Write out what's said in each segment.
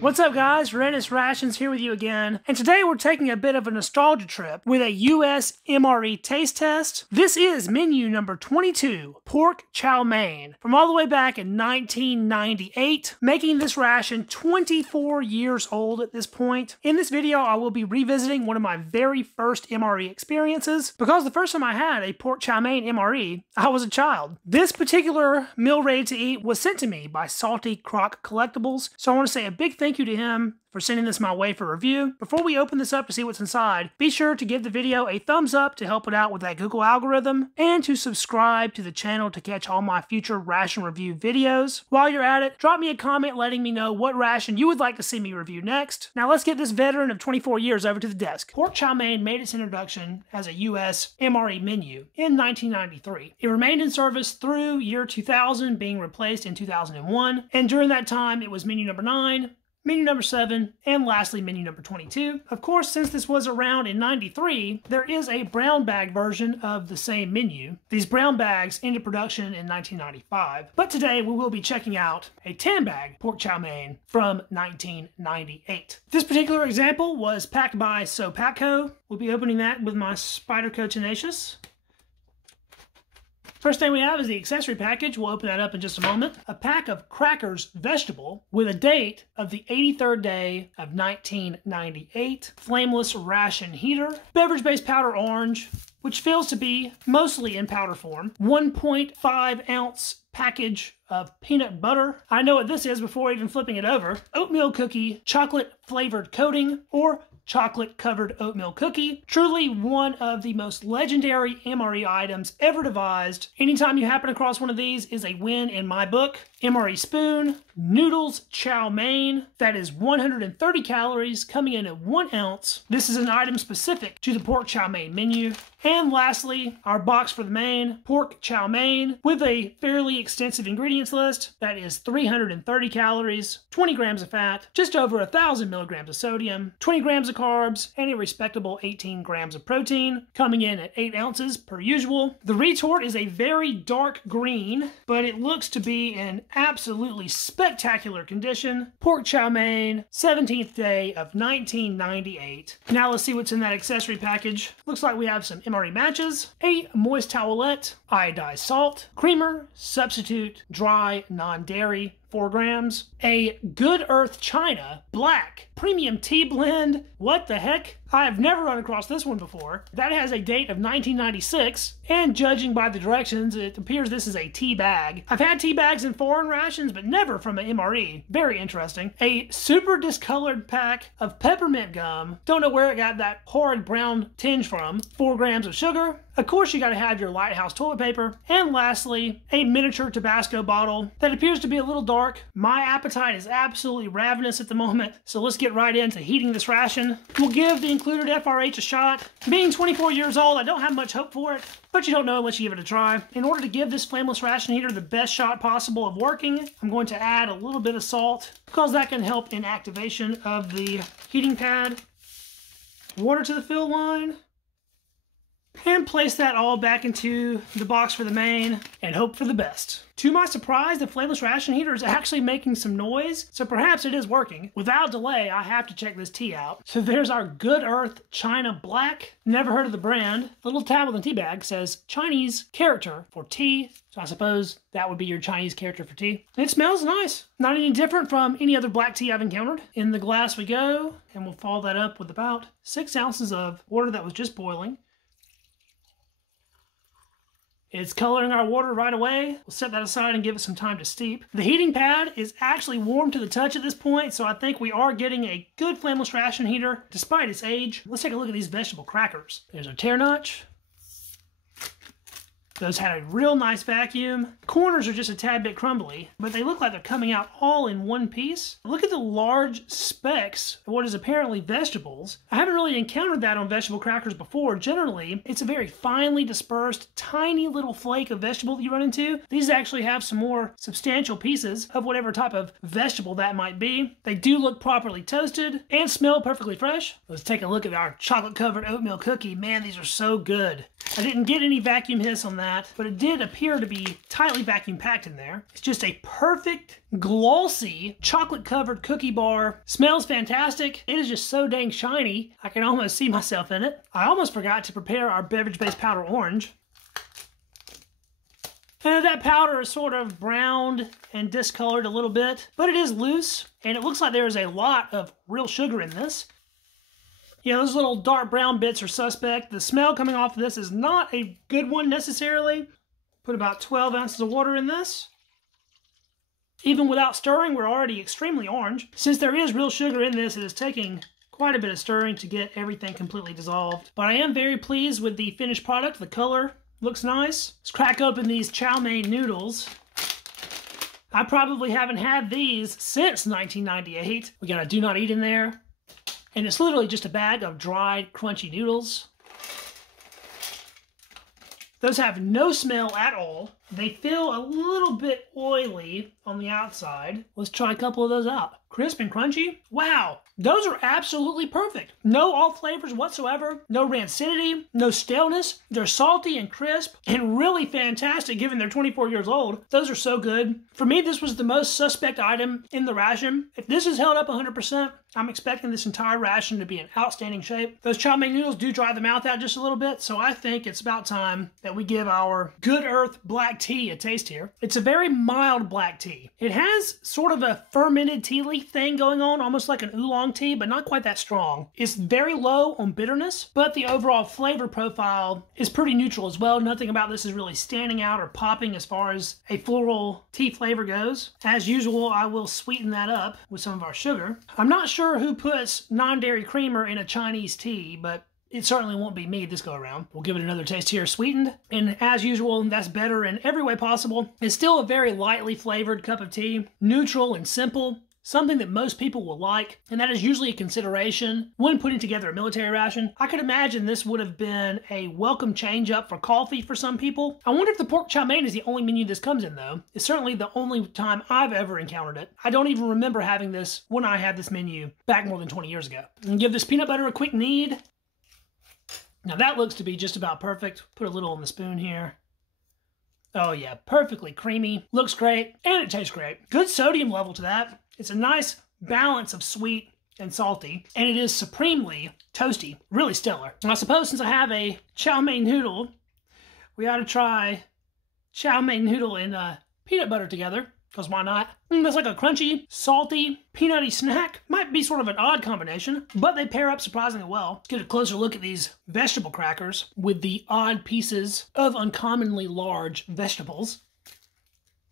What's up guys, Readiness Rations here with you again, and today we're taking a bit of a nostalgia trip with a US MRE taste test. This is menu number 22, Pork Chow Mein, from all the way back in 1998, making this ration 24 years old at this point. In this video, I will be revisiting one of my very first MRE experiences, because the first time I had a Pork Chow Mein MRE, I was a child. This particular meal ready to eat was sent to me by Salty Croc Collectibles, so I want to say a big thank you to him for sending this my way for review. Before we open this up to see what's inside, be sure to give the video a thumbs up to help it out with that Google algorithm, and to subscribe to the channel to catch all my future ration review videos. While you're at it, drop me a comment letting me know what ration you would like to see me review next. Now let's get this veteran of 24 years over to the desk. Pork Chow Mein made its introduction as a US MRE menu in 1993. It remained in service through year 2000, being replaced in 2001, and during that time it was menu number 9, menu number 7, and lastly menu number 22. Of course, since this was around in 93, there is a brown bag version of the same menu. These brown bags entered production in 1995, but today we will be checking out a tan bag Pork Chow Mein from 1998. This particular example was packed by Sopatco. We'll be opening that with my Spyderco Tenacious. First thing we have is the accessory package. We'll open that up in just a moment. A pack of crackers vegetable with a date of the 83rd day of 1998. Flameless ration heater. Beverage-based powder orange, which feels to be mostly in powder form. 1.5 ounce package of peanut butter. I know what this is before even flipping it over. Oatmeal cookie, chocolate flavored coating, or chocolate covered oatmeal cookie. Truly one of the most legendary MRE items ever devised. Anytime you happen across one of these is a win in my book. MRE spoon, noodles chow mein, that is 130 calories coming in at 1 ounce. This is an item specific to the pork chow mein menu. And lastly, our box for the main, pork chow mein, with a fairly extensive ingredients list. That is 330 calories, 20 grams of fat, just over 1,000 milligrams of sodium, 20 grams of carbs, and a respectable 18 grams of protein, coming in at 8 ounces per usual. The retort is a very dark green, but it looks to be in absolutely spectacular condition. Pork chow mein, 17th day of 1998. Now let's see what's in that accessory package. Looks like we have some MRE matches, a moist towelette, iodized salt, creamer, substitute, dry, non-dairy, 4 grams, a Good Earth China Black Premium Tea Blend. What the heck? I have never run across this one before. That has a date of 1996, and judging by the directions, it appears this is a tea bag. I've had tea bags in foreign rations, but never from an MRE. Very interesting. A super discolored pack of peppermint gum. Don't know where it got that horrid brown tinge from. 4 grams of sugar. Of course, you gotta have your Lighthouse toilet paper. And lastly, a miniature Tabasco bottle that appears to be a little dark. My appetite is absolutely ravenous at the moment, so let's get right into heating this ration. We'll give the included FRH a shot. Being 24 years old, I don't have much hope for it, but you don't know unless you give it a try. In order to give this flameless ration heater the best shot possible of working, I'm going to add a little bit of salt, because that can help in activation of the heating pad. Water to the fill line. And place that all back into the box for the main and hope for the best. To my surprise, the flameless ration heater is actually making some noise, so perhaps it is working. Without delay, I have to check this tea out. So there's our Good Earth China Black. Never heard of the brand. The little tab on the tea bag says Chinese character for tea. So I suppose that would be your Chinese character for tea. It smells nice. Not any different from any other black tea I've encountered. In the glass we go, and we'll follow that up with about 6 ounces of water that was just boiling. It's coloring our water right away. We'll set that aside and give it some time to steep. The heating pad is actually warm to the touch at this point, so I think we are getting a good flameless ration heater despite its age. Let's take a look at these vegetable crackers. There's our tear notch. Those had a real nice vacuum. Corners are just a tad bit crumbly, but they look like they're coming out all in one piece. Look at the large specks of what is apparently vegetables. I haven't really encountered that on vegetable crackers before. Generally, it's a very finely dispersed, tiny little flake of vegetable that you run into. These actually have some more substantial pieces of whatever type of vegetable that might be. They do look properly toasted and smell perfectly fresh. Let's take a look at our chocolate-covered oatmeal cookie. Man, these are so good. I didn't get any vacuum hiss on that. that, but it did appear to be tightly vacuum packed in there. It's just a perfect, glossy, chocolate-covered cookie bar. Smells fantastic. It is just so dang shiny, I can almost see myself in it. I almost forgot to prepare our beverage-based powder orange. And that powder is sort of browned and discolored a little bit, but it is loose, and it looks like there is a lot of real sugar in this. Yeah, those little dark brown bits are suspect. The smell coming off of this is not a good one necessarily. Put about 12 ounces of water in this. Even without stirring, we're already extremely orange. Since there is real sugar in this, it is taking quite a bit of stirring to get everything completely dissolved. But I am very pleased with the finished product. The color looks nice. Let's crack open these Chow Mein noodles. I probably haven't had these since 1998. We got a do not eat in there. And it's literally just a bag of dried, crunchy noodles. Those have no smell at all. They feel a little bit oily on the outside. Let's try a couple of those out. Crisp and crunchy. Wow, those are absolutely perfect. No off flavors whatsoever. No rancidity, no staleness. They're salty and crisp and really fantastic given they're 24 years old. Those are so good. For me, this was the most suspect item in the ration. If this is held up 100%, I'm expecting this entire ration to be in outstanding shape. Those Chow Mein noodles do dry the mouth out just a little bit, so I think it's about time that we give our Good Earth black tea a taste here. It's a very mild black tea. It has sort of a fermented tea leaf thing going on, almost like an oolong tea, but not quite that strong. It's very low on bitterness, but the overall flavor profile is pretty neutral as well. Nothing about this is really standing out or popping as far as a floral tea flavor goes. As usual, I will sweeten that up with some of our sugar. I'm not sure who puts non-dairy creamer in a Chinese tea, but it certainly won't be me this go around. We'll give it another taste here, sweetened. And as usual, that's better in every way possible. It's still a very lightly flavored cup of tea, neutral and simple. Something that most people will like, and that is usually a consideration when putting together a military ration. I could imagine this would have been a welcome change up for coffee for some people. I wonder if the pork chow mein is the only menu this comes in though. It's certainly the only time I've ever encountered it. I don't even remember having this when I had this menu back more than 20 years ago. And give this peanut butter a quick knead. Now that looks to be just about perfect. Put a little on the spoon here. Oh yeah, perfectly creamy. Looks great, and it tastes great. Good sodium level to that. It's a nice balance of sweet and salty, and it is supremely toasty. Really stellar. And I suppose since I have a Chow Mein noodle, we ought to try Chow Mein noodle and peanut butter together, because why not? It's like a crunchy, salty, peanutty snack. Might be sort of an odd combination, but they pair up surprisingly well. Let's get a closer look at these vegetable crackers with the odd pieces of uncommonly large vegetables.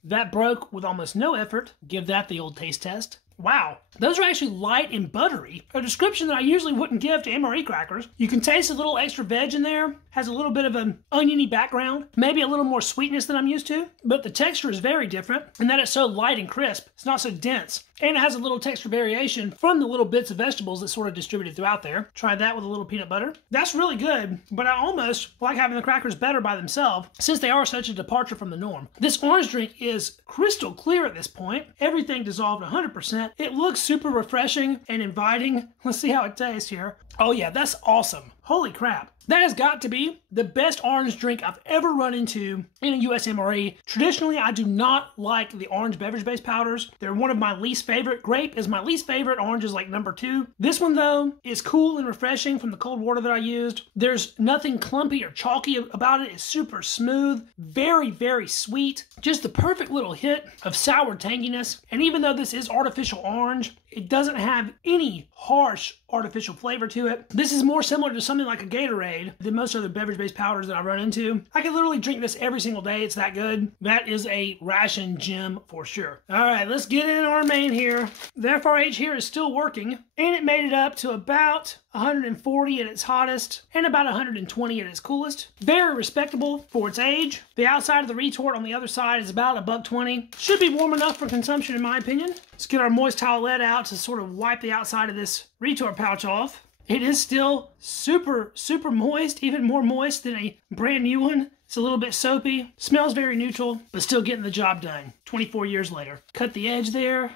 That broke with almost no effort. Give that the old taste test. Wow, those are actually light and buttery. A description that I usually wouldn't give to MRE crackers. You can taste a little extra veg in there. Has a little bit of an oniony background. Maybe a little more sweetness than I'm used to. But the texture is very different in that it's so light and crisp. It's not so dense. And it has a little texture variation from the little bits of vegetables that sort of distributed throughout there. Try that with a little peanut butter. That's really good, but I almost like having the crackers better by themselves since they are such a departure from the norm. This orange drink is crystal clear at this point. Everything dissolved 100%. It looks super refreshing and inviting. Let's see how it tastes here. Oh yeah, that's awesome. Holy crap. That has got to be the best orange drink I've ever run into in a US MRE. Traditionally, I do not like the orange beverage-based powders. They're one of my least favorite. Grape is my least favorite. Orange is like number 2. This one, though, is cool and refreshing from the cold water that I used. There's nothing clumpy or chalky about it. It's super smooth, very, very sweet. Just the perfect little hit of sour tanginess. And even though this is artificial orange, it doesn't have any harsh artificial flavor to it. This is more similar to something like a Gatorade than most other beverage-based powders that I've run into. I can literally drink this every single day. It's that good. That is a ration gem for sure. All right, let's get in our main here. The FRH here is still working, and it made it up to about 140 at its hottest and about 120 at its coolest. Very respectable for its age. The outside of the retort on the other side is about $1.20. Should be warm enough for consumption in my opinion. Let's get our moist towelette out to sort of wipe the outside of this retort pouch off. It is still super, super moist, even more moist than a brand new one. It's a little bit soapy, smells very neutral, but still getting the job done 24 years later. Cut the edge there.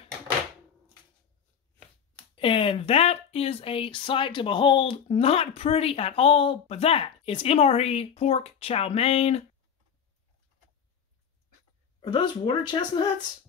And that is a sight to behold. Not pretty at all, but that is MRE pork chow mein. Are those water chestnuts?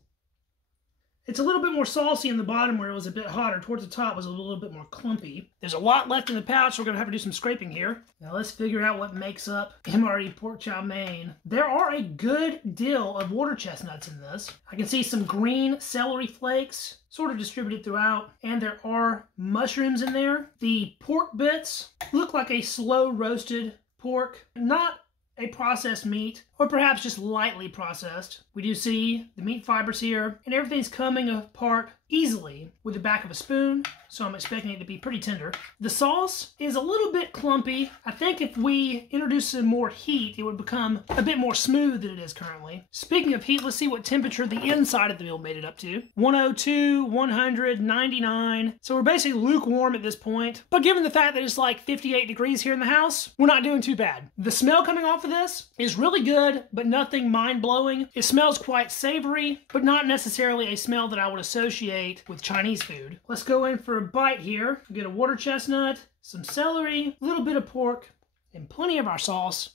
It's a little bit more saucy in the bottom where it was a bit hotter. Towards the top was a little bit more clumpy. There's a lot left in the pouch, so we're going to have to do some scraping here. Now let's figure out what makes up MRE pork chow mein. There are a good deal of water chestnuts in this. I can see some green celery flakes sort of distributed throughout, and there are mushrooms in there. The pork bits look like a slow roasted pork, not a processed meat, or perhaps just lightly processed. We do see the meat fibers here, and everything's coming apart easily with the back of a spoon, so I'm expecting it to be pretty tender. The sauce is a little bit clumpy. I think if we introduce some more heat, it would become a bit more smooth than it is currently. Speaking of heat, let's see what temperature the inside of the meal made it up to. 102, 100, 99. So we're basically lukewarm at this point, but given the fact that it's like 58 degrees here in the house, we're not doing too bad. The smell coming off of this is really good, but nothing mind-blowing. It smells quite savory, but not necessarily a smell that I would associate with Chinese food. Let's go in for a bite here. Get a water chestnut, some celery, a little bit of pork, and plenty of our sauce.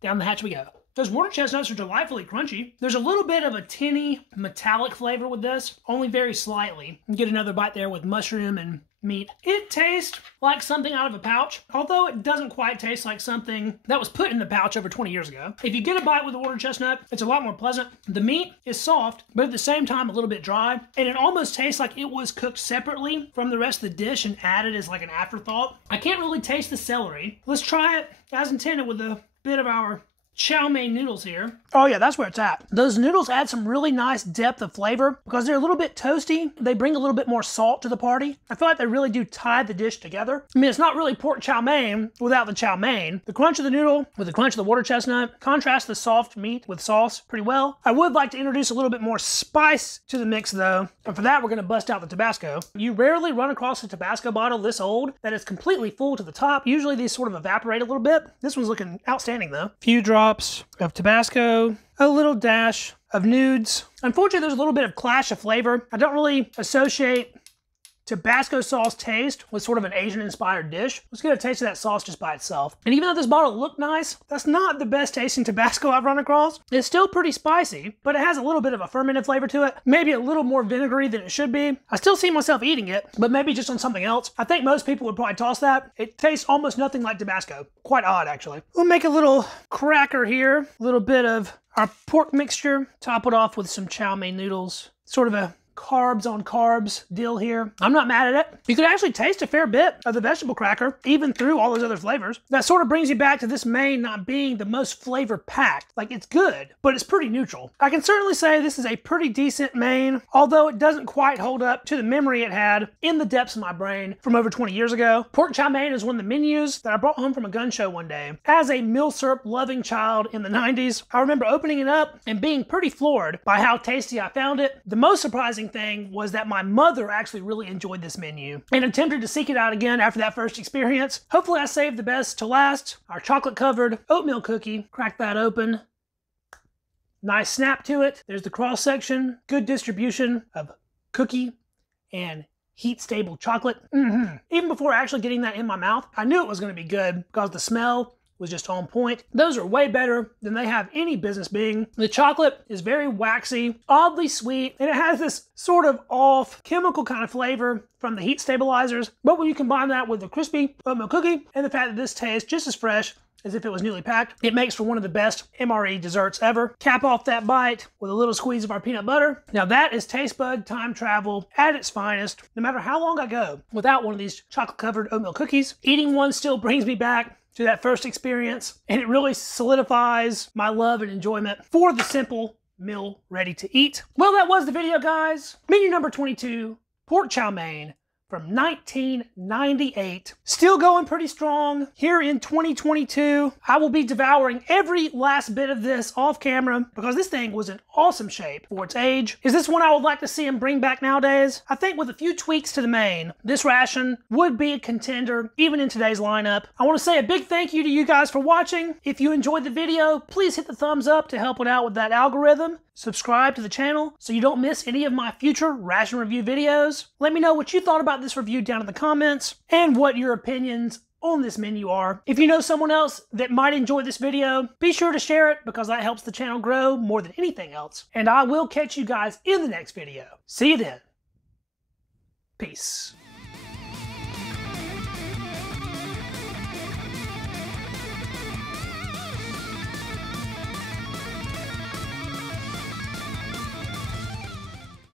Down the hatch we go. Those water chestnuts are delightfully crunchy. There's a little bit of a tinny, metallic flavor with this, only very slightly. Get another bite there with mushroom and meat. It tastes like something out of a pouch, although it doesn't quite taste like something that was put in the pouch over 20 years ago. If you get a bite with a water chestnut, it's a lot more pleasant. The meat is soft, but at the same time a little bit dry, and it almost tastes like it was cooked separately from the rest of the dish and added as like an afterthought. I can't really taste the celery. Let's try it as intended with a bit of our chow mein noodles here. Oh yeah, that's where it's at. Those noodles add some really nice depth of flavor because they're a little bit toasty. They bring a little bit more salt to the party. I feel like they really do tie the dish together. I mean, it's not really pork chow mein without the chow mein. The crunch of the noodle with the crunch of the water chestnut contrasts the soft meat with sauce pretty well. I would like to introduce a little bit more spice to the mix though, and for that we're going to bust out the Tabasco. You rarely run across a Tabasco bottle this old that is completely full to the top. Usually these sort of evaporate a little bit. This one's looking outstanding though. Few drops of Tabasco, a little dash of nudes. Unfortunately, there's a little bit of clash of flavor. I don't really associate Tabasco sauce taste with sort of an Asian-inspired dish. Let's get a taste of that sauce just by itself. And even though this bottle looked nice, that's not the best tasting Tabasco I've run across. It's still pretty spicy, but it has a little bit of a fermented flavor to it. Maybe a little more vinegary than it should be. I still see myself eating it, but maybe just on something else. I think most people would probably toss that. It tastes almost nothing like Tabasco. Quite odd, actually. We'll make a little cracker here. A little bit of our pork mixture. Top it off with some chow mein noodles. Sort of a carbs on carbs deal here. I'm not mad at it. You could actually taste a fair bit of the vegetable cracker, even through all those other flavors. That sort of brings you back to this mein not being the most flavor packed. Like, it's good, but it's pretty neutral. I can certainly say this is a pretty decent mein, although it doesn't quite hold up to the memory it had in the depths of my brain from over 20 years ago. Pork chow mein is one of the menus that I brought home from a gun show one day. As a meal syrup loving child in the 90s, I remember opening it up and being pretty floored by how tasty I found it. The most surprising thing was that my mother actually really enjoyed this menu and attempted to seek it out again after that first experience. Hopefully I saved the best to last. Our chocolate covered oatmeal cookie. Crack that open. Nice snap to it. There's the cross section. Good distribution of cookie and heat stable chocolate. Even before actually getting that in my mouth, I knew it was going to be good because the smell was just on point. Those are way better than they have any business being. The chocolate is very waxy, oddly sweet, and it has this sort of off chemical kind of flavor from the heat stabilizers. But when you combine that with the crispy oatmeal cookie and the fact that this tastes just as fresh as if it was newly packed, it makes for one of the best MRE desserts ever. Cap off that bite with a little squeeze of our peanut butter. Now that is taste bud time travel at its finest. No matter how long I go without one of these chocolate covered oatmeal cookies, eating one still brings me back to that first experience, and it really solidifies my love and enjoyment for the simple meal ready to eat. Well, that was the video, guys. Menu number 22, pork chow mein from 1998. Still going pretty strong here in 2022. I will be devouring every last bit of this off camera because this thing was in awesome shape for its age. Is this one I would like to see him bring back nowadays? I think with a few tweaks to the main, this ration would be a contender even in today's lineup. I want to say a big thank you to you guys for watching. If you enjoyed the video, please hit the thumbs up to help it out with that algorithm. Subscribe to the channel so you don't miss any of my future ration review videos. Let me know what you thought about this review down in the comments and what your opinions on this menu are. If you know someone else that might enjoy this video, be sure to share it because that helps the channel grow more than anything else. And I will catch you guys in the next video. See you then. Peace.